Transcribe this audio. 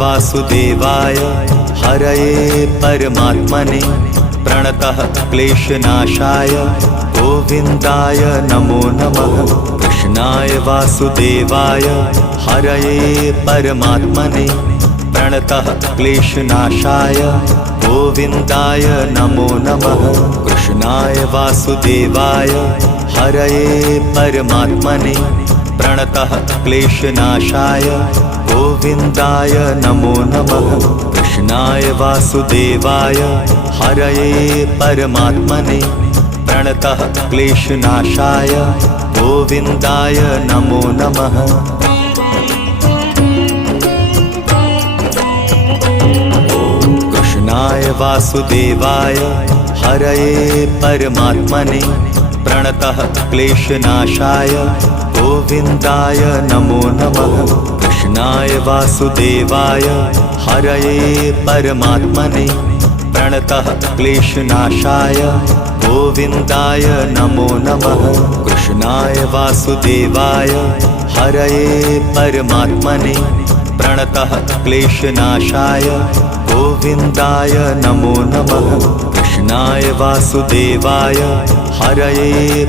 वासुदेवाय हरये परमात्मने प्रणतः क्लेशनाशाय गोविन्दाय नमो नमः। कृष्णाय वासुदेवाय हरये परमात्मने प्रणतः क्लेशनाशाय गोविन्दाय नमो नमः। कृष्णाय वासुदेवाय हरये परमात्मने प्रणतः क्लेशनाशाय गोविन्दाय नमो नमः। कृष्णाय वासुदेवाय हरये परमात्मने प्रणतः क्लेशनाशाय गोविन्दाय नमो नमः। कृष्णाय वासुदेवाय हरये परमात्मने प्रणतः क्लेशनाशाय गोविन्दाय नमो नमः। कृष्णाय वासुदेवाय हरये परमात्मने प्रणतः क्लेशनाशाय गोविन्दाय नमो नमः। कृष्णाय वासुदेवाय हरये परमात्मने प्रणतः क्लेशनाशाय गोविन्दाय नमो नमः। कृष्णाय वासुदेवाय हरये